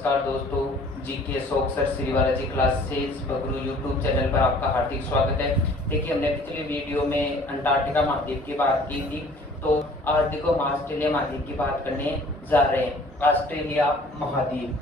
नमस्कार दोस्तों, जीके शौक सर श्रीवाला जी क्लासेस बगरू यूट्यूब चैनल पर आपका हार्दिक स्वागत है। देखिए, हमने पिछले वीडियो में अंटार्कटिका महाद्वीप की बात की थी, तो आज देखो हम ऑस्ट्रेलिया महाद्वीप की बात करने जा रहे हैं। ऑस्ट्रेलिया महाद्वीप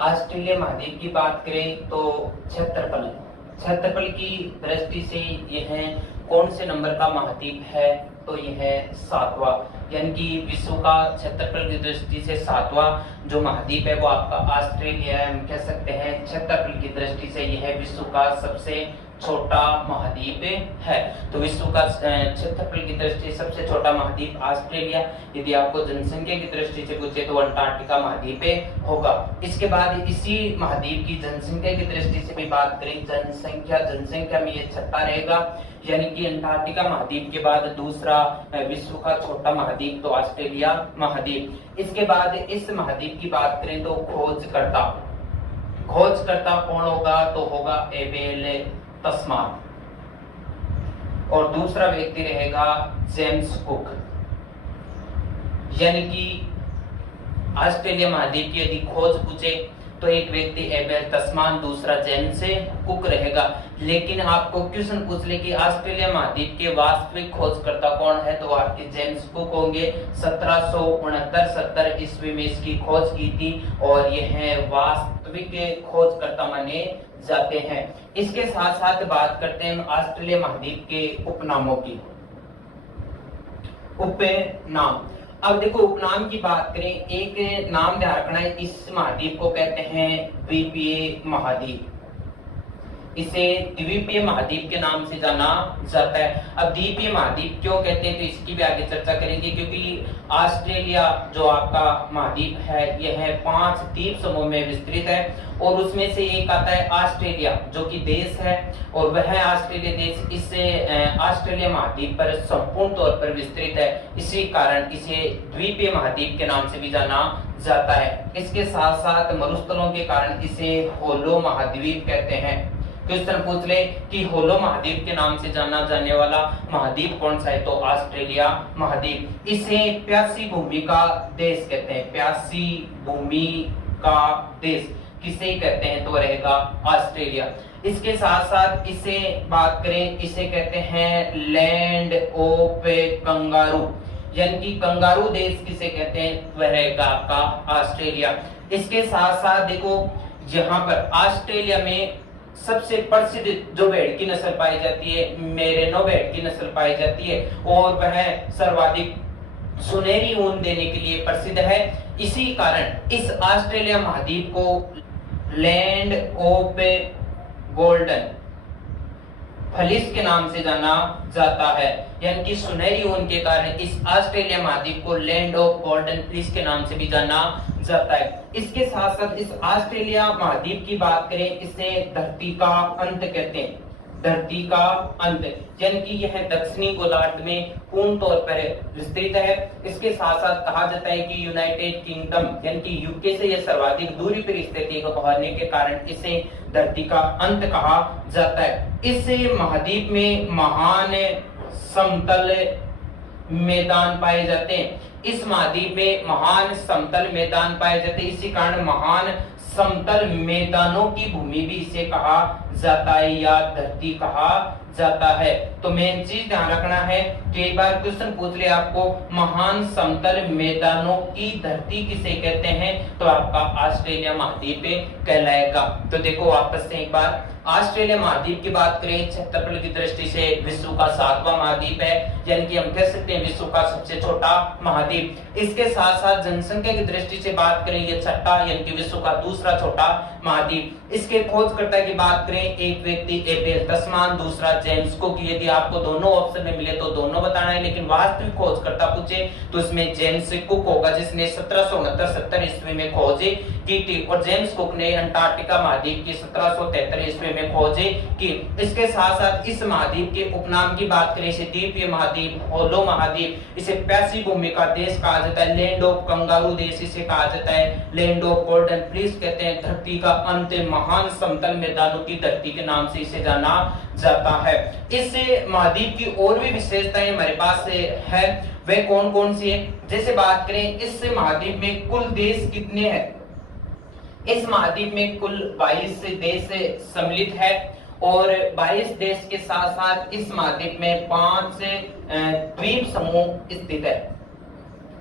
ऑस्ट्रेलिया महाद्वीप की बात करें तो क्षेत्रफल की दृष्टि से यह कौन से नंबर का महाद्वीप है? तो यह सातवां, यानी कि विश्व का क्षेत्रफल की दृष्टि से सातवां जो महाद्वीप है वो आपका ऑस्ट्रेलिया है। हम कह सकते हैं क्षेत्रफल की दृष्टि से यह विश्व का सबसे छोटा महाद्वीप है। तो विश्व का क्षेत्रफल की दृष्टि से सबसे छोटा महाद्वीप ऑस्ट्रेलिया। यदि आपको जनसंख्या की दृष्टि से पूछे तो अंटार्कटिका महाद्वीप होगा। इसके बाद इसी महाद्वीप की जनसंख्या की दृष्टि से भी बात करें, जनसंख्या में ये छठा रहेगा, यानी कि अंटार्कटिका महाद्वीप के बाद दूसरा विश्व का छोटा महाद्वीप तो ऑस्ट्रेलिया महाद्वीप। इसके बाद इस महाद्वीप की बात करें तो खोजकर्ता कौन होगा? तो होगा एबेल तस्मान, और दूसरा व्यक्ति रहेगा जेम्स कुक। यानी कि ऑस्ट्रेलिया महाद्वीप की यदि खोज पूछे तो एक व्यक्ति एबेल तस्मान, दूसरा जेम्स कुक रहेगा। लेकिन आपको क्वेश्चन पूछ ले कि ऑस्ट्रेलिया महाद्वीप के वास्तविक खोजकर्ता कौन है, तो आपके जेम्स कुक होंगे। 1769-70 ईस्वी में इसकी खोज की थी और यह वास्तविक खोजकर्ता माने जाते हैं। इसके साथ साथ बात करते हैं ऑस्ट्रेलिया महाद्वीप के उपनामों की। उपनाम, अब देखो उपनाम की बात करें, एक नाम ध्यान रखना है, इस महाद्वीप को कहते हैं द्वीपीय महाद्वीप। इसे द्वीपीय महाद्वीप के नाम से जाना जाता है। अब द्वीपीय महाद्वीप क्यों कहते हैं तो इसकी भी आगे चर्चा करेंगे, क्योंकि ऑस्ट्रेलिया जो आपका महाद्वीप है यह 5 द्वीप समूह में विस्तृत है, और उसमें से एक आता है ऑस्ट्रेलिया जो कि देश है, और वह ऑस्ट्रेलिया देश इस ऑस्ट्रेलिया महाद्वीप पर संपूर्ण तौर पर विस्तृत है। इसी कारण इसे द्वीपीय महाद्वीप के नाम से भी जाना जाता है। इसके साथ साथ मरुस्थलों के कारण इसे होलो महाद्वीप कहते हैं। क्वेश्चन पूछ ले कि होलो महाद्वीप के नाम से जाना जाने वाला महाद्वीप कौन सा है, तो ऑस्ट्रेलिया महाद्वीप। इसे प्यासी भूमि का देश कहते हैं। प्यासी भूमि का देश किसे कहते हैं, तो रहेगा ऑस्ट्रेलिया। इसके साथ साथ इसे बात करें, इसे कहते हैं लैंड ऑफ कंगारू, यानी कि कंगारू देश किसे कहते हैं, वह रहेगा आपका ऑस्ट्रेलिया। इसके साथ साथ देखो, यहाँ पर ऑस्ट्रेलिया में सबसे प्रसिद्ध जो भेड़ की नस्ल पाई जाती है, मेरिनो भेड़ की नस्ल पाई जाती है, और वह सर्वाधिक सुनहरी ऊन देने के लिए प्रसिद्ध है। इसी कारण इस ऑस्ट्रेलिया महाद्वीप को लैंड ऑफ गोल्डन फलिस के नाम से जाना जाता है, यानी कि सुनहरी ऊन के कारण इस ऑस्ट्रेलिया महाद्वीप को लैंड ऑफ गोल्डन फिश के नाम से भी जाना जाता है। इसके साथ साथ इस ऑस्ट्रेलिया महाद्वीप की बात करें, इसे धरती का अंत कहते हैं। धरती का अंत, यानी कि यह दक्षिणी गोलार्ध में पूर्ण तौर पर विस्तृत है। इसके साथ साथ कहा जाता है कि यूनाइटेड किंगडम यानी कि यूके से यह सर्वाधिक दूरी पर स्थित होने के कारण इसे धरती का अंत कहा जाता है। इस महाद्वीप में महान समतल मैदान पाए जाते हैं। इस महाद्वीप में महान समतल मैदान पाए जाते हैं, इसी कारण महान समतल मैदानों की भूमि भी इसे कहा जाता है या धरती कहा जाता है। तो मेन चीज ध्यान रखना है, कई बार क्वेश्चन पूछ ले आपको महान समतल मैदानों की धरती किसे कहते हैं, तो आपका ऑस्ट्रेलिया महाद्वीप कहलाएगा। तो देखो वापस से एक बार, ऑस्ट्रेलिया महाद्वीप की बात करें, क्षेत्रफल की दृष्टि से विश्व का 7वां महाद्वीप है, यानी कि हम कह सकते हैं विश्व का सबसे छोटा महाद्वीप। इसके साथ साथ जनसंख्या की दृष्टि से बात करें, ये छठा यानी कि विश्व का दूसरा छोटा महाद्वीप। इसके खोजकर्ता की बात करें, एक व्यक्ति एबेल तस्मान, दूसरा जेम्स कुक। यदि आपको दोनों ऑप्शन में मिले तो दोनों बताना है, लेकिन वास्तविक खोजकर्ता पूछे तो इसमें जेम्स कुक होगा, जिसने 1769-70 ईस्वी में खोज कीटी और जेम्स कुक ने अंटार्कटिका महाद्वीप की 1773 ईस्वी में खोज की। इसके साथ साथ इस महाद्वीप के उपनाम की बात करें, इसे द्वीपीय महाद्वीप, होलो महाद्वीप, इसे प्यासी भूमि का देश कहा जाता है, लैंड ऑफ कंगारू देश इसे कहा जाता है, लैंड ऑफ गोल्डन फ्लीस कहते हैं, धरती का अंत, महान समतल मैदानों की धरती के नाम से इसे जाना जाता है। इस महाद्वीप की और भी विशेषताएं हमारे पास है, वे कौन कौन सी है? जैसे बात करें इस महाद्वीप में कुल देश कितने हैं? इस महाद्वीप में कुल 22 देश सम्मिलित है और 22 देश के साथ साथ इस महाद्वीप में 5 द्वीप समूह स्थित है।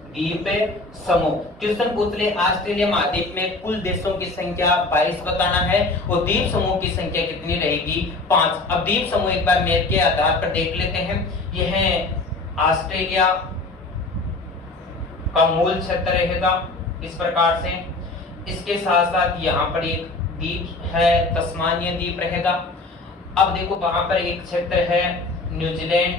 द्वीप समूह क्वेश्चन पूछ ले, ऑस्ट्रेलिया महाद्वीप में कुल देशों की संख्या 22 बताना है और द्वीप समूह की संख्या कितनी रहेगी? 5। अब द्वीप समूह एक बार मैप के आधार पर देख लेते हैं। यह ऑस्ट्रेलिया का मूल क्षेत्र रहेगा इस प्रकार से, इसके साथ साथ यहाँ पर एक द्वीप है, तस्मानिया द्वीप रहेगा। अब देखो वहां पर एक क्षेत्र है न्यूजीलैंड,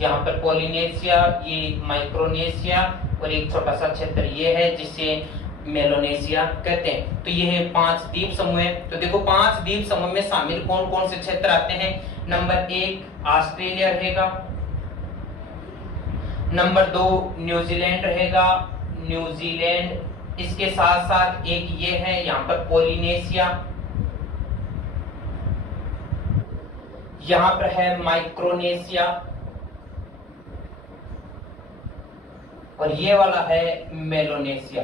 यहाँ पर पोलिनेशिया, ये माइक्रोनेशिया और एक छोटा सा क्षेत्र ये है जिसे मेलोनेशिया कहते हैं। तो ये है 5 द्वीप समूह है। तो देखो 5 द्वीप समूह में शामिल कौन कौन से क्षेत्र आते हैं? नंबर 1 ऑस्ट्रेलिया रहेगा, नंबर 2 न्यूजीलैंड रहेगा, न्यूजीलैंड, इसके साथ साथ एक ये है यहाँ पर पोलिनेशिया, यहाँ पर है माइक्रोनेशिया और ये वाला है मेलोनेशिया।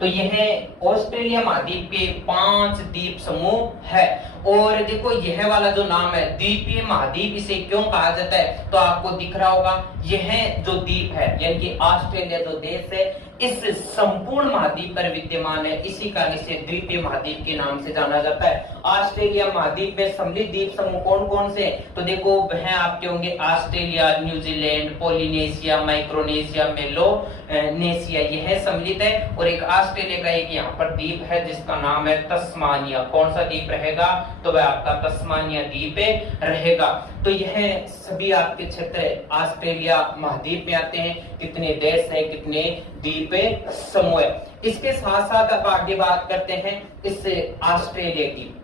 तो यह ऑस्ट्रेलिया महाद्वीप के 5 द्वीप समूह है। और देखो यह वाला जो नाम है द्वीपीय महाद्वीप, इसे क्यों कहा जाता है? तो आपको दिख रहा होगा, यह जो द्वीप है यानी कि ऑस्ट्रेलिया जो देश है इस संपूर्ण महाद्वीप पर विद्यमान है, इसी कारण इसे द्वीपीय महाद्वीप के नाम से जाना जाता है। ऑस्ट्रेलिया महाद्वीप में सम्मिलित द्वीप समूह कौन कौन से? तो देखो वह आपके होंगे ऑस्ट्रेलिया, न्यूजीलैंड, पोलिनेशिया, माइक्रोनेशिया, मेलोनेशिया, यह सम्मिलित है। और एक ऑस्ट्रेलिया का एक यहाँ पर द्वीप है जिसका नाम है तस्मानिया। कौन सा द्वीप रहेगा? तो वह आपका तस्मानिया द्वीप रहेगा। तो यह सभी आपके क्षेत्र ऑस्ट्रेलिया महाद्वीप में आते हैं। कितने देश है, कितने द्वीप समूह है। इसके साथ साथ अब आगे बात करते हैं इस ऑस्ट्रेलिया की,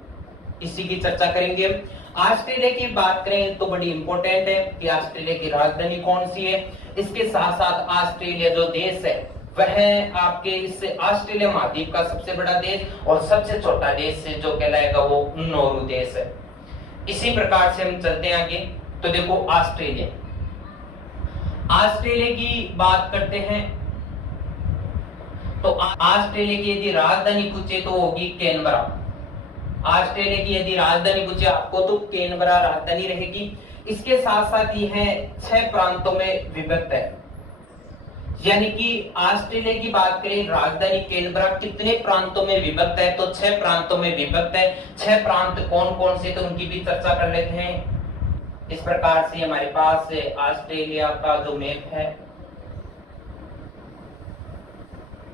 इसी की चर्चा करेंगे। ऑस्ट्रेलिया की बात करें तो बड़ी इंपॉर्टेंट है कि ऑस्ट्रेलिया की राजधानी कौन सी है। इसके साथ साथ ऑस्ट्रेलिया जो देश है वह आपके इस ऑस्ट्रेलिया महाद्वीप का सबसे बड़ा देश और सबसे छोटा देश है जो कहलाएगा वो नौरू देश है। इसी प्रकार से हम चलते हैं आगे। तो देखो ऑस्ट्रेलिया, ऑस्ट्रेलिया की बात करते हैं तो ऑस्ट्रेलिया की यदि राजधानी पूछे तो होगी कैनबरा। ऑस्ट्रेलिया की यदि राजधानी पूछे आपको तो कैनबरा राजधानी रहेगी। इसके साथ साथ यह 6 प्रांतों में विभक्त है, यानी कि ऑस्ट्रेलिया की बात करें राजधानी कैनबरा कितने प्रांतों में विभक्त है? तो 6 प्रांतों में विभक्त है। 6 प्रांत कौन कौन से, तो उनकी भी चर्चा कर लेते हैं। इस प्रकार से हमारे पास ऑस्ट्रेलिया का जो मैप है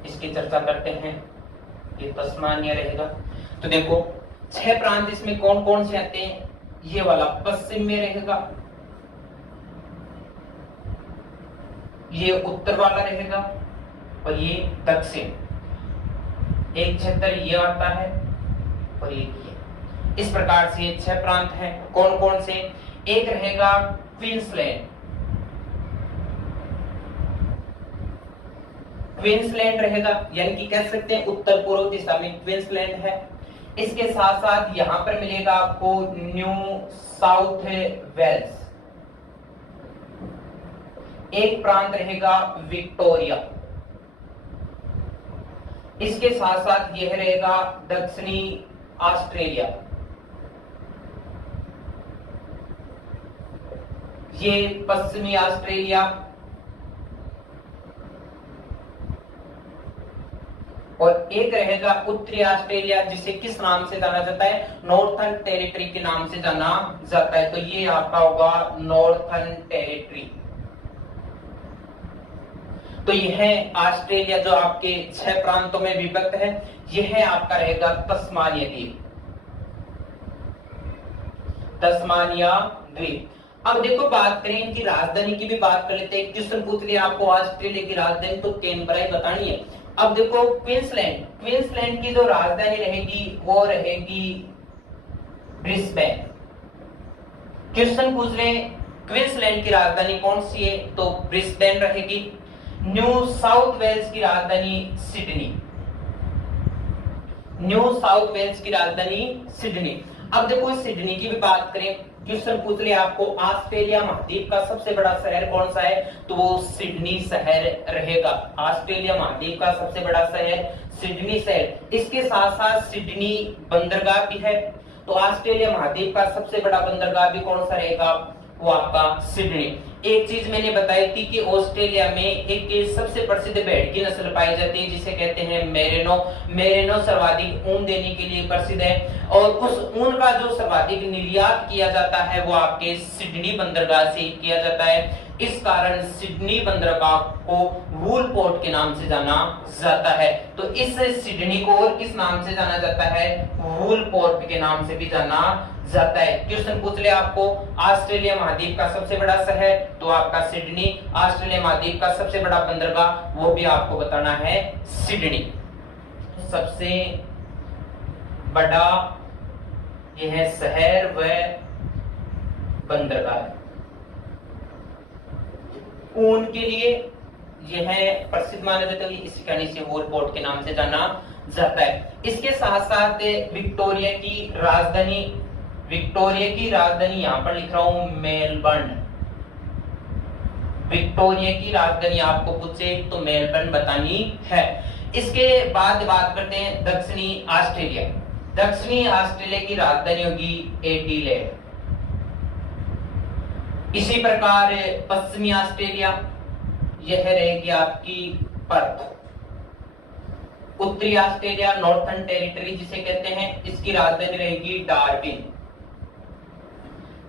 इसकी चर्चा करते हैं। ये तस्मानिया रहेगा। तो देखो 6 प्रांत इसमें कौन कौन से आते हैं? ये वाला पश्चिम में रहेगा, ये उत्तर वाला रहेगा और ये दक्षिण। एक क्षेत्र ये आता है और एक ये। इस प्रकार से 6 प्रांत हैं। कौन कौन से? एक रहेगा क्वींसलैंड, क्वींसलैंड रहेगा, यानी कि कह सकते हैं उत्तर पूर्व दिशा में क्वींसलैंड है। इसके साथ साथ यहां पर मिलेगा आपको न्यू साउथ वेल्स। एक प्रांत रहेगा विक्टोरिया। इसके साथ साथ यह रहेगा दक्षिणी ऑस्ट्रेलिया। ये पश्चिमी ऑस्ट्रेलिया और एक रहेगा उत्तरी ऑस्ट्रेलिया, जिसे किस नाम से जाना जाता है? नॉर्थर्न टेरिटरी के नाम से जाना जाता है। तो ये आपका होगा नॉर्थर्न टेरिटरी। तो यह ऑस्ट्रेलिया जो आपके 6 प्रांतों में विभक्त है, यह आपका रहेगा तस्मानिया द्वीप, तस्मानिया द्वीप। अब देखो बात करें इनकी राजधानी की भी बात कर लेते हैं। क्वेश्चन पूछ लिया आपको ऑस्ट्रेलिया की राजधानी, तो कैनबरा ही बतानी है। अब देखो क्वींसलैंड, क्वींसलैंड की जो राजधानी रहेगी वो रहेगी ब्रिस्बेन। क्वेश्चन पूछ रहे हैं क्वींसलैंड की राजधानी कौन सी है, तो ब्रिस्बेन रहेगी। न्यू साउथ वेल्स की राजधानी सिडनी, न्यू साउथ वेल्स की राजधानी सिडनी। अब देखो सिडनी की भी बात करें, क्वेश्चन पूछ लिया आपको ऑस्ट्रेलिया महाद्वीप का सबसे बड़ा शहर कौन सा है, तो वो सिडनी शहर रहेगा। ऑस्ट्रेलिया महाद्वीप का सबसे बड़ा शहर सिडनी शहर। इसके साथ साथ सिडनी बंदरगाह भी है, तो ऑस्ट्रेलिया महाद्वीप का सबसे बड़ा बंदरगाह भी कौन सा रहेगा, वो आपका सिडनी। एक चीज मैंने बताई थी कि ऑस्ट्रेलिया में एक सबसे प्रसिद्ध भेड़ की नस्ल पाई जाती है जिसे कहते हैं मेरिनो। मेरिनो सर्वाधिक ऊन देने के लिए प्रसिद्ध है और उस ऊन का जो सर्वाधिक निर्यात किया जाता है वो आपके सिडनी बंदरगाह से किया जाता है। इस कारण सिडनी बंदरगाह को वूल पोर्ट के नाम से जाना जाता है। तो इस सिडनी को और किस नाम से जाना जाता है, वूल पोर्ट के नाम से भी जाना जाता है। क्वेश्चन पूछ ले आपको ऑस्ट्रेलिया महाद्वीप का सबसे बड़ा शहर, तो आपका सिडनी। ऑस्ट्रेलिया महाद्वीप का सबसे बड़ा बंदरगाह, वो भी आपको बताना है सिडनी। सबसे बड़ा यह शहर व बंदरगाह ऊन के लिए यह प्रसिद्ध माना जाता है, इस ठिकाने से वूल पोर्ट के नाम से जाना जाता है। इसके साथ साथ विक्टोरिया की राजधानी, विक्टोरिया की राजधानी यहां पर लिख रहा हूं मेलबर्न। विक्टोरिया की राजधानी आपको पूछे तो मेलबर्न बतानी है। इसके बाद बात करते हैं दक्षिणी ऑस्ट्रेलिया। दक्षिणी ऑस्ट्रेलिया की राजधानी होगी एडिलेड। इसी प्रकार पश्चिमी ऑस्ट्रेलिया यह रहेगी आपकी पर्थ। उत्तरी ऑस्ट्रेलिया नॉर्थर्न टेरिटरी जिसे कहते हैं, इसकी राजधानी रहेगी डार्विन।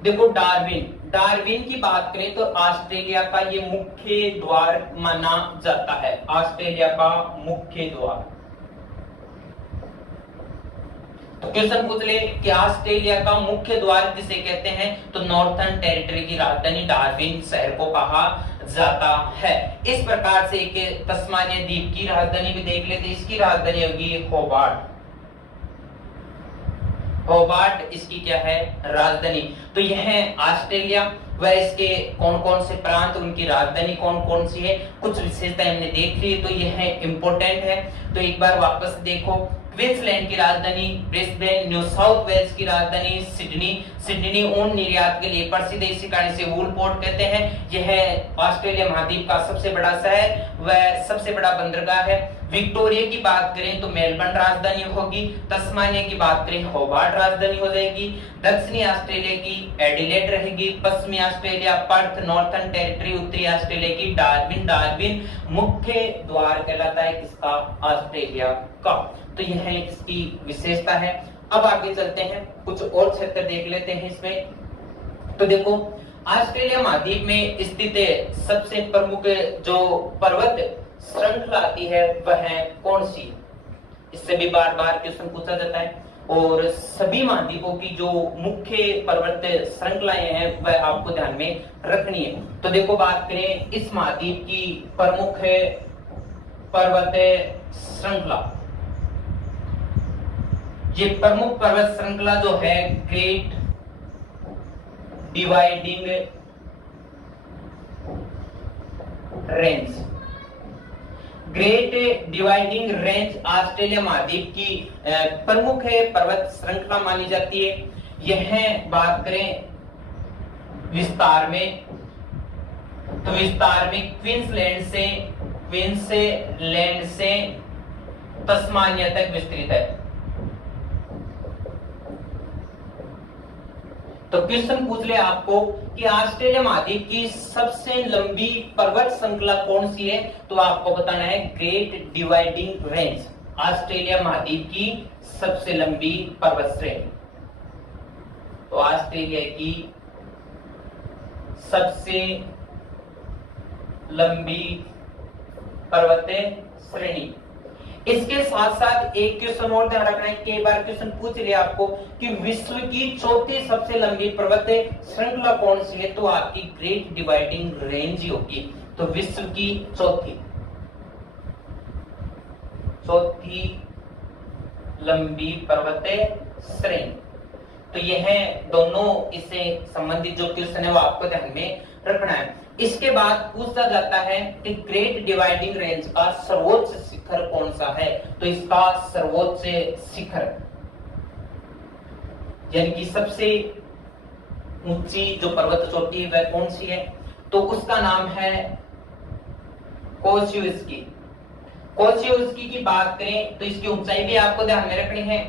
देखो डार्विन, डार्विन की बात करें तो ऑस्ट्रेलिया का ये मुख्य द्वार माना जाता है, ऑस्ट्रेलिया का मुख्य द्वार। तो क्वेश्चन पूछ ले कि ऑस्ट्रेलिया का मुख्य द्वार किसे कहते हैं, तो नॉर्थर्न टेरिटरी की राजधानी डार्विन शहर को कहा जाता है। इस प्रकार से एक तस्मानिया द्वीप की राजधानी भी देख लेते, इसकी राजधानी होगी होबार्ट। होबार्ट इसकी क्या है, राजधानी। तो यह ऑस्ट्रेलिया व इसके कौन कौन से प्रांत, उनकी राजधानी कौन कौन सी है, कुछ विशेषताएं हमने देख ली, तो यह इंपॉर्टेंट है। तो एक बार वापस देखो, क्वींसलैंड की राजधानी ब्रिस्बेन, न्यू साउथ वेल्स की राजधानी सिडनी। सिडनी ऊन निर्यात के लिए प्रसिद्ध है, इसी कारण से वूल पोर्ट कहते हैं। यह ऑस्ट्रेलिया महाद्वीप का सबसे बड़ा शहर व सबसे बड़ा बंदरगाह है। विक्टोरिया की बात करें तो मेलबर्न राजधानी होगी। तस्मानिया की बात करें होबार्ट राजधानी हो जाएगी। दक्षिणी ऑस्ट्रेलिया की एडिलेड रहेगी। पश्चिमी ऑस्ट्रेलिया पर्थ। नॉर्थर्न टेरिटरी उत्तरी ऑस्ट्रेलिया की डार्विन। डार्विन मुख्य द्वार कहलाता है किसका, ऑस्ट्रेलिया का। तो यह इसकी विशेषता है। अब आगे चलते हैं, कुछ और क्षेत्र देख लेते हैं इसमें। तो देखो ऑस्ट्रेलिया महाद्वीप में स्थित सबसे प्रमुख जो पर्वत श्रृंखला आती है वह कौन सी, इससे भी बार बार क्वेश्चन पूछा जाता है। और सभी महाद्वीपों की जो मुख्य पर्वत श्रृंखलाएं हैं वह आपको ध्यान में रखनी है। तो देखो बात करें इस महाद्वीप की प्रमुख पर्वत श्रृंखला, ये प्रमुख पर्वत श्रृंखला जो है great dividing range. Great dividing range Australia महाद्वीप की प्रमुख पर्वत श्रृंखला मानी जाती है। यह बात करें विस्तार में, तो विस्तार में क्वींसलैंड से तस्मानिया तक विस्तृत है। तो क्वेश्चन पूछ ले आपको कि ऑस्ट्रेलिया महाद्वीप की सबसे लंबी पर्वत श्रृंखला कौन सी है, तो आपको बताना है ग्रेट डिवाइडिंग रेंज, ऑस्ट्रेलिया महाद्वीप की सबसे लंबी पर्वत श्रेणी। तो ऑस्ट्रेलिया की सबसे लंबी पर्वत श्रेणी। इसके साथ साथ एक क्वेश्चन और ध्यान रखना है, कई बार क्वेश्चन पूछ लिया आपको कि विश्व की चौथी सबसे लंबी पर्वत श्रृंखला कौन सी है, तो आपकी ग्रेट डिवाइडिंग रेंज ही होगी। तो विश्व की चौथी, चौथी लंबी पर्वतीय श्रेणी। तो यह दोनों इससे संबंधित जो क्वेश्चन है वो आपको ध्यान में रखना है। इसके बाद पूछा जाता है कि ग्रेट डिवाइडिंग रेंज का सर्वोच्च शिखर कौन सा है। तो इसका सर्वोच्च शिखर यानी कि सबसे ऊंची जो पर्वत चोटी है वह कौन सी है, तो उसका नाम है कोसियुस्की। कोसियुस्की की बात करें तो इसकी ऊंचाई भी आपको ध्यान में रखनी है।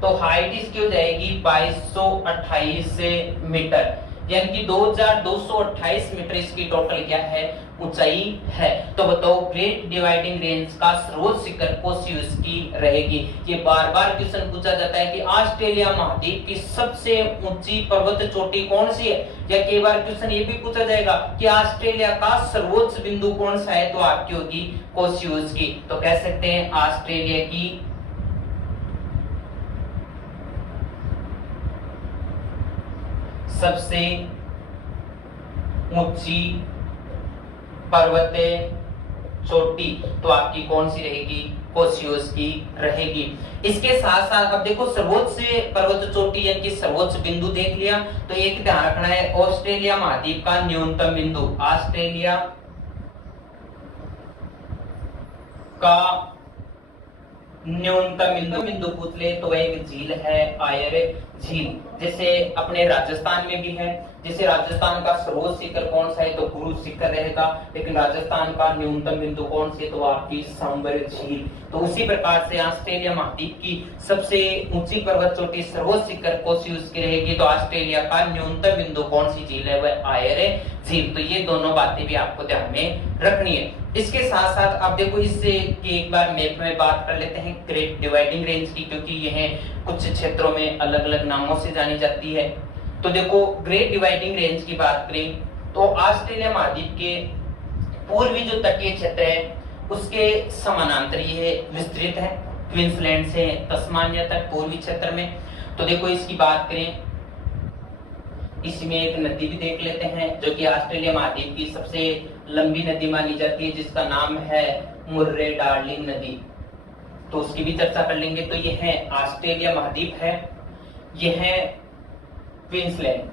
तो हाइट इसकी हो जाएगी 2228 मीटर, यानी कि 2228 मीटर इसकी टोटल क्या है, ऊंचाई है। तो बताओ ग्रेट डिवाइडिंग रेंज का सर्वोच्च शिखर कोसियुस्की रहेगी। ये बार बार क्वेश्चन पूछा जाता है कि ऑस्ट्रेलिया महाद्वीप की सबसे ऊंची पर्वत चोटी कौन सी है, या कई बार क्वेश्चन ये भी पूछा जाएगा कि ऑस्ट्रेलिया का सर्वोच्च बिंदु कौन सा है, तो आपकी होगी कोसियुस्की। तो कह सकते हैं ऑस्ट्रेलिया की सबसे ऊंची पर्वतीय चोटी तो आपकी कौन सी रहेगी, कोसियुस्की रहेगी। इसके साथ साथ अब देखो सर्वोच्च पर्वत चोटी यानी कि सर्वोच्च बिंदु देख लिया, तो एक ध्यान रखना है ऑस्ट्रेलिया महाद्वीप का न्यूनतम बिंदु। ऑस्ट्रेलिया का न्यूनतम बिंदु पूछ ले तो वह एक झील है, आयर झील, जैसे अपने राजस्थान में भी है। जैसे राजस्थान का सर्वोच्च शिखर कौन सा है, तो गुरु शिखर रहेगा, लेकिन राजस्थान का न्यूनतम बिंदु कौन से, तो आपकी सांबर झील। तो उसी प्रकार से ऑस्ट्रेलिया महाद्वीप की सबसे ऊंची पर्वत चोटी सर्वोच्च शिखर कोसियुस्की रहेगी। तो ऑस्ट्रेलिया का न्यूनतम बिंदु कौन सी झील है, वह आयर झील। तो ये दोनों बातें भी आपको ध्यान में रखनी है। इसके साथ साथ आप देखो इससे एक बार मैप में बात कर लेते हैं ग्रेट डिवाइडिंग रेंज की, क्योंकि यह कुछ क्षेत्रों में अलग अलग नामों से जानी जाती है। तो देखो ग्रेट डिवाइडिंग रेंज की बात करें तो ऑस्ट्रेलिया महाद्वीप के पूर्वी जो तटीय क्षेत्र है उसके समानांतर ये विस्तृत है, क्वींसलैंड से तस्मानिया तक पूर्वी क्षेत्र में। तो देखो इसकी बात करें, इसमें एक नदी भी देख लेते हैं जो कि ऑस्ट्रेलिया महाद्वीप की सबसे लंबी नदी मानी जाती है, जिसका नाम है मुर्रे डार्लिंग नदी। तो उसकी भी चर्चा कर लेंगे। तो यह है ऑस्ट्रेलिया महाद्वीप है, यह है क्वींसलैंड,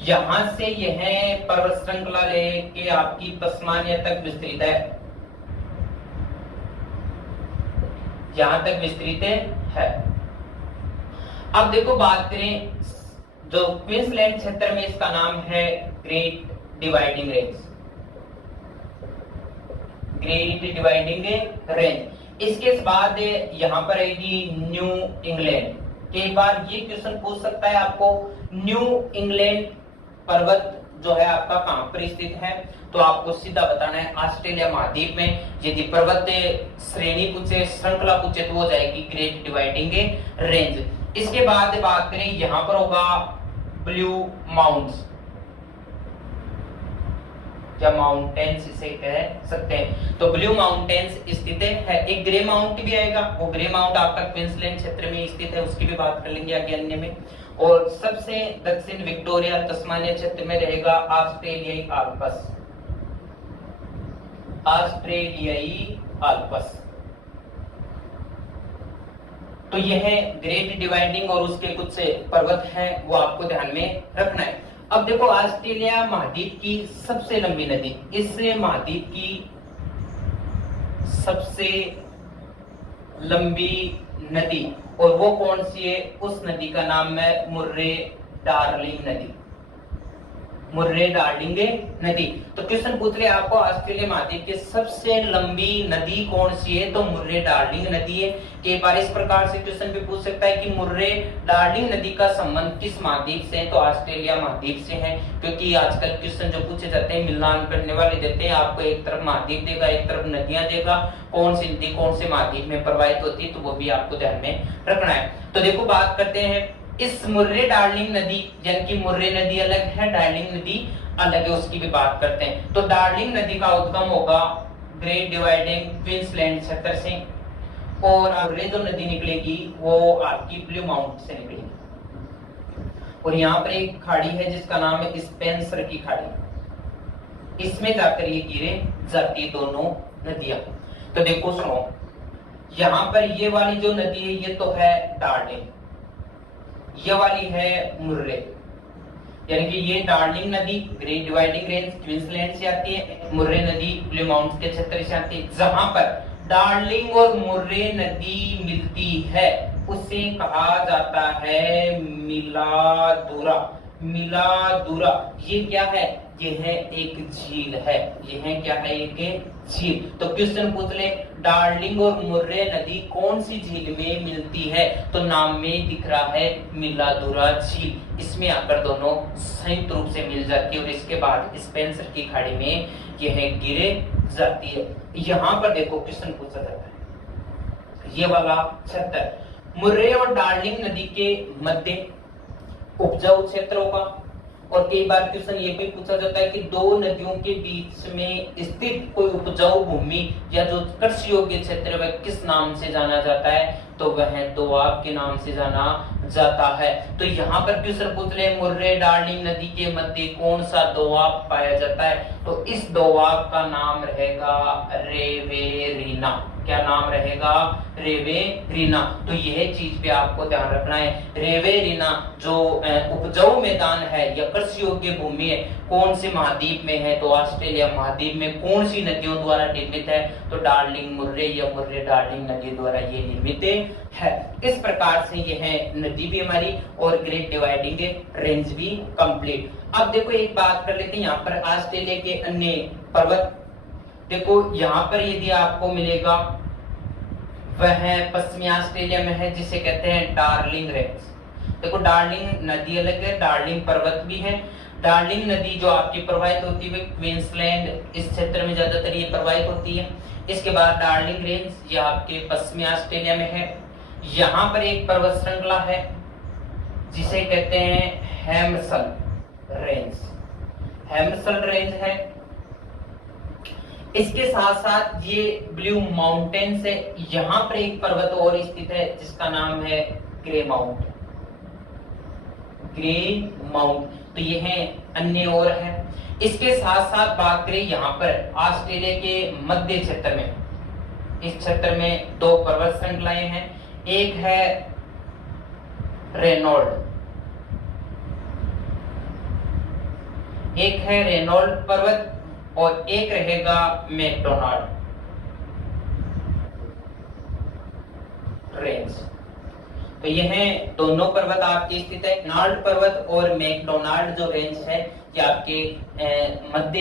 यहां से यह पर्वत श्रृंखला लेके आपकी तस्मानिया तक विस्तृत है, यहां तक विस्तृत है। अब देखो बात करें जो क्वींसलैंड क्षेत्र में, इसका नाम है great dividing range, great dividing range. इसके बाद यहां पर आएगी न्यू इंग्लैंड। कई बार ये क्वेश्चन पूछ सकता है आपको, न्यू इंग्लैंड पर्वत जो है आपका कहां पर स्थित है, तो आपको सीधा बताना है ऑस्ट्रेलिया महाद्वीप में। यदि पर्वत श्रेणी पूछे, श्रृंखला पूछे, तो हो जाएगी ग्रेट डिवाइडिंग रेंज। इसके बाद बात करें, यहां पर होगा ब्लू माउंट्स या माउंटेन्स इसे कह सकते हैं। तो ब्लू माउंटेन्स स्थित है। एक ग्रे माउंट भी आएगा, वो ग्रे माउंट आपका क्वींसलैंड क्षेत्र में स्थित है, उसकी भी बात कर लेंगे आगे अन्य में। और सबसे दक्षिण विक्टोरिया तस्मानिया क्षेत्र में रहेगा ऑस्ट्रेलियाई आल्प्स, ऑस्ट्रेलियाई आल्प्स। तो यह ग्रेट डिवाइडिंग और उसके कुछ पर्वत हैं, वो आपको ध्यान में रखना है। अब देखो ऑस्ट्रेलिया महाद्वीप की सबसे लंबी नदी, इस महाद्वीप की सबसे लंबी नदी, और वो कौन सी है, उस नदी का नाम है मुर्रे डार्लिंग नदी, मुर्रे डार्लिंग नदी। तो क्वेश्चन पूछ रहे आपको ऑस्ट्रेलिया महाद्वीप की सबसे लंबी नदी कौन सी है, तो मुर्रे डार्लिंग नदी है। कई बार इस प्रकार से क्वेश्चन भी पूछ सकता है कि मुर्रे डार्लिंग नदी का संबंध किस महाद्वीप से है, तो ऑस्ट्रेलिया महाद्वीप से है। क्योंकि आजकल क्वेश्चन जो पूछे जाते हैं मिलान करने वाले देते हैं, आपको एक तरफ महाद्वीप देगा, एक तरफ नदियां देगा, कौन सी नदी कौन से महाद्वीप में प्रवाहित होती है, तो वो भी आपको ध्यान में रखना है। तो देखो बात करते हैं इस मुर्रे डार्लिंग नदी, यानी कि मुर्रे नदी अलग है, डार्लिंग नदी अलग है, उसकी भी बात करते हैं। तो डार्लिंग नदी का उद्गम होगा ग्रेट डिवाइडिंग क्वींसलैंड क्षेत्र से, और मुर्रे जो नदी निकलेगी वो आपकी ब्लू माउंट से निकलेगी। और यहाँ पर एक खाड़ी है जिसका नाम है स्पेंसर की खाड़ी, इसमें जाकर ये गिरे जाती है दोनों नदियां। तो देखो सुनो, यहाँ पर ये वाली जो नदी है ये तो है डार्लिंग, ये वाली है मुर्रे, यानी कि ये डार्लिंग नदी ग्रेट डिवाइडिंग रेंज क्वींसलैंड से आती है, मुर्रे नदी ब्लू माउंटेन के क्षेत्र से आती है। जहां पर डार्लिंग और मुर्रे नदी मिलती है उसे कहा जाता है मिलादुरा। मिलादुरा ये क्या है? ये है एक झील है, ये है क्या है? एक झील। तो क्वेश्चन पूछ ले, डार्लिंग और मुर्रे नदी कौन सी झील में मिलती है? तो नाम में दिख रहा है मिलादुरा झील। इसमें आकर दोनों संयुक्त रूप से मिल जाती है और इसके बाद स्पेंसर की खाड़ी में यह गिरे जाती है। यहाँ पर देखो क्वेश्चन पूछा जाता है, ये वाला क्षेत्र मुर्रे और डार्लिंग नदी के मध्य उपजाऊ क्षेत्र होगा। और कई बार क्वेश्चन ये भी पूछा जाता है कि दो नदियों के बीच में स्थित कोई उपजाऊ भूमि या जो कृषि योग्य क्षेत्र वह किस नाम से जाना जाता है? तो वह दोआब के नाम से जाना जाता है। तो यहाँ पर क्वेश्चन पूछ ले, मुर्रे डार्लिंग नदी के मध्य कौन सा दोआब पाया जाता है? तो इस दोआब का नाम रहेगा रेवेरिना। क्या नाम रहेगा? रेवेरिना। तो यह चीज पे आपको ध्यान रखना है। रेवेरिना जो उपजाऊ मैदान है या कृषि योग्य भूमि है, कौन से महाद्वीप में है? तो ऑस्ट्रेलिया महाद्वीप में। कौन सी नदियों द्वारा निर्मित है? तो डार्लिंग मुर्रे या मुर्रे डार्लिंग नदी द्वारा ये निर्मित है। इस प्रकार से ये है नदी भी हमारी और ग्रेट डिवाइडिंग रेंज भी कंप्लीट। अब देखो एक बात कर लेते हैं, यहाँ पर ऑस्ट्रेलिया के अन्य पर्वत देखो, यहाँ पर यदि आपको मिलेगा वह पश्चिमी ऑस्ट्रेलिया में है जिसे कहते हैं डार्लिंग रेंज। देखो डार्लिंग नदी अलग है, डार्लिंग पर्वत भी है। डार्लिंग नदी जो आपकी प्रवाहित होती है क्वींसलैंड इस क्षेत्र में ज्यादातर ये प्रवाहित होती है। इसके बाद डार्लिंग रेंज ये आपके पश्चिमी ऑस्ट्रेलिया में है। यहाँ पर एक पर्वत श्रृंखला है जिसे कहते हैं हैमर्सल रेंज। हैमर्सल रेंज है। इसके साथ साथ ये ब्लू माउंटेन से यहाँ पर एक पर्वत और स्थित है जिसका नाम है ग्रे माउंट। Grey mount. तो ये है अन्य और है। इसके साथ साथ बात करें यहाँ पर ऑस्ट्रेलिया के मध्य क्षेत्र में, इस क्षेत्र में दो पर्वत श्रृंखलाएं हैं। एक है रेनॉल्ड, एक है रेनॉल्ड पर्वत और एक रहेगा मैकडोनाल्ड रेंज। तो ये है दोनों पर्वत आपके स्थित है। नाल्ड पर्वत और मैकडोनाल्ड जो रेंज है ये आपके मध्य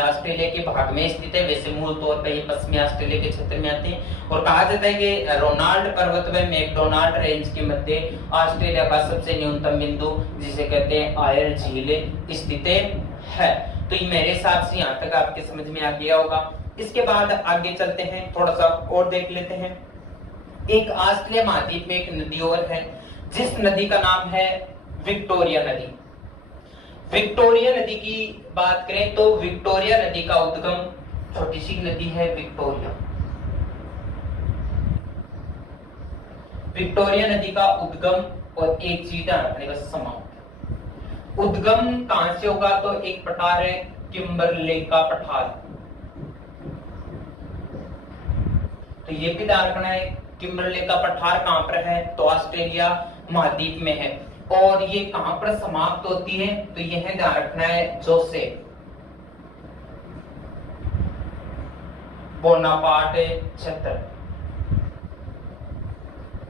ऑस्ट्रेलिया के भाग में स्थित है। वैसे मूल तौर पर ये पश्चिमी ऑस्ट्रेलिया के क्षेत्र में आते हैं और कहा जाता है कि रोनाल्ड पर्वत व मैकडोनाल्ड रेंज के मध्य ऑस्ट्रेलिया का सबसे न्यूनतम बिंदु जिसे कहते हैं आयर झील स्थित है। तो ये मेरे हिसाब से यहाँ तक आपके समझ में आ गया होगा। इसके बाद आगे चलते हैं, थोड़ा सा और देख लेते हैं। एक ऑस्ट्रेलिया महाद्वीप में एक नदी और है जिस नदी का नाम है विक्टोरिया नदी। विक्टोरिया नदी की बात करें तो विक्टोरिया नदी का उद्गम, छोटी सी नदी है विक्टोरिया। विक्टोरिया नदी का उद्गम और एक चीज ध्यान रखने का समाप्त। उद्गम कहां से होगा? तो एक पठार है किम्बरले का पठार। तो ये भी ध्यान रखना है किम्बरले का पठार कहां पर है? तो ऑस्ट्रेलिया महाद्वीप में है। और ये कहां पर समाप्त होती है? तो यह ध्यान रखना है जोसेफ बोनापार्ट क्षेत्र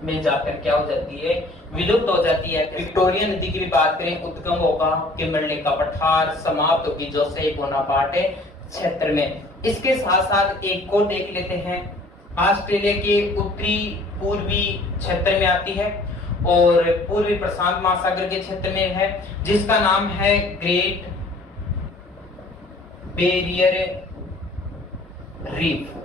में जाकर क्या हो जाती है? विलुप्त हो जाती है। विक्टोरिया नदी की भी बात करें, उद्गम होगा किम्बरले का पठार, समाप्त होगी जोसेफ बोनापार्ट क्षेत्र में। इसके साथ साथ एक को देख लेते हैं, ऑस्ट्रेलिया के उत्तरी पूर्वी क्षेत्र में आती है और पूर्वी प्रशांत महासागर के क्षेत्र में है जिसका नाम है ग्रेट बैरियर रीफ।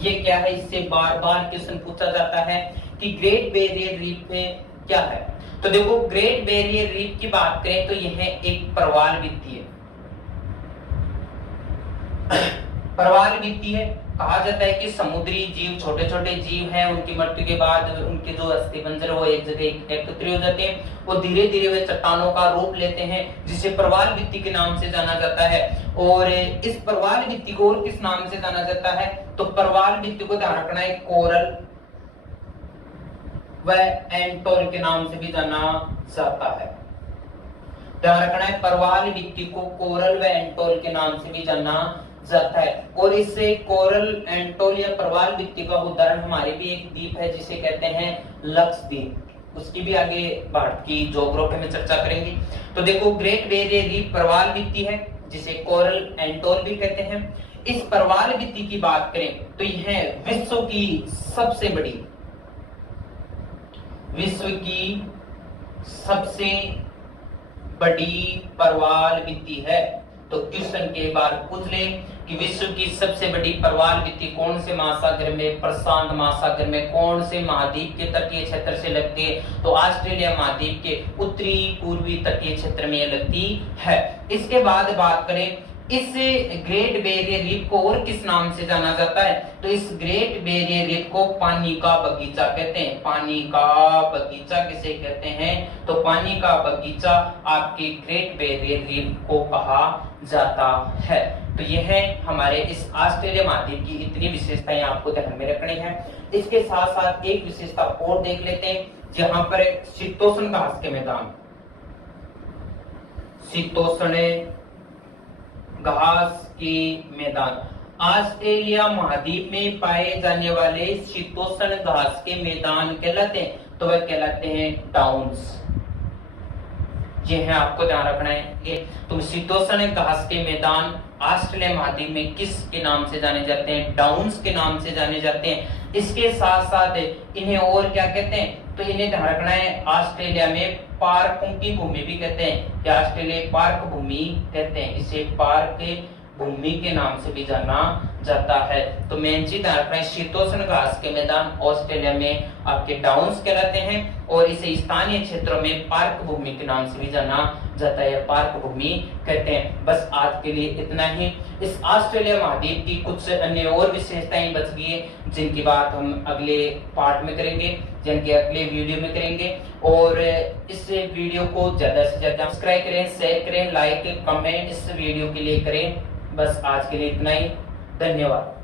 ये क्या है? इससे बार बार क्वेश्चन पूछा जाता है कि ग्रेट बैरियर रीफ में क्या है। तो देखो ग्रेट बैरियर रीफ की बात करें तो यह एक प्रवाल भित्ति है। प्रवाल भित्ति है कहा जाता है कि समुद्री जीव, छोटे छोटे जीव हैं, उनकी मृत्यु के बाद उनके जो अस्थिपंजर वो एक जगह एकत्रित हो जाते हैं, वो धीरे धीरे वे चट्टानों का रूप लेते हैं, जिसे प्रवाल भित्ति के नाम से जाना जाता है। और इस प्रवाल भित्ति को और किस नाम से जाना जाता है, तो प्रवाल भित्ति को ध्यान रखना है कोरल व एंटोल के नाम से भी जाना जाता है। ध्यान रखना है, प्रवाल भित्ति को कोरल व एंटोल के नाम से भी जाना जाता है। और इससे कोरल, एंटोल या प्रवाल भित्ति का उदाहरण हमारे भी एक द्वीप है जिसे कहते हैं लक्षद्वीप। उसकी भी आगे भारत की ज्योग्राफी में चर्चा करेंगे। तो देखो, ग्रेट बैरियर रीफ प्रवाल भित्ति है जिसे कोरल एंटोल भी कहते हैं। इस प्रवाल भित्ति की बात करें तो यह विश्व की सबसे बड़ी प्रवाल भित्ति है। तो क्वेश्चन के बार पूछ ले कि विश्व की सबसे बड़ी प्रवाल भित्ति कौन से महासागर में, प्रशांत महासागर में, कौन से महाद्वीप के तटीय क्षेत्र से लगती है, तो ऑस्ट्रेलिया महाद्वीप के उत्तरी पूर्वी तटीय क्षेत्र में लगती है। इसके बाद बात करें, इस ग्रेट बैरियर रीफ को और किस नाम से जाना जाता है, तो इस ग्रेट बैरियर रीफ को पानी का बगीचा कहते हैं। पानी का बगीचा किसे कहते हैं, तो पानी का बगीचा आपके ग्रेट बैरियर रीफ को कहा जाता है। तो यह है हमारे इस ऑस्ट्रेलिया महाद्वीप की इतनी विशेषताएं आपको ध्यान में रखनी है। इसके साथ साथ एक विशेषता और देख लेते हैं, जहां पर शीतोष्ण घास के मैदान, शीतोष्ण घास के मैदान, ऑस्ट्रेलिया महाद्वीप में पाए जाने वाले शीतोष्ण घास के मैदान कहलाते हैं, तो वह कहलाते हैं डाउन्स। ये है, आपको ध्यान रखना है। तो शीतोष्ण घास के मैदान ऑस्ट्रेलिया महाद्वीप में किस के नाम से जाने जाते हैं, डाउन्स के नाम से जाने जाते हैं। इसके साथ साथ इन्हें और क्या कहते हैं, तो इन्हें ध्यान रखना है, ऑस्ट्रेलिया में पार्कों की भूमि भी कहते हैं, या ऑस्ट्रेलिया पार्क भूमि कहते हैं। इसे पार्क भूमि के नाम से भी जाना जाता है। तो मेन चीज ध्यान रखना है, शीतोष्ण घास के मैदान ऑस्ट्रेलिया में आपके डाउन्स कहलाते हैं, और इसे स्थानीय क्षेत्रों में पार्क भूमि के नाम से भी जाना जाता है, पार्क भूमि कहते हैं। बस आज के लिए इतना ही। इस ऑस्ट्रेलिया महाद्वीप की कुछ अन्य और विशेषताएं बच गई है, जिनकी बात हम अगले पार्ट में करेंगे, जिनके अगले वीडियो में करेंगे। और इस वीडियो को ज्यादा से ज्यादा सब्सक्राइब करें, शेयर करें, लाइक कमेंट इस वीडियो के लिए करें। बस आज के लिए इतना ही। धन्यवाद।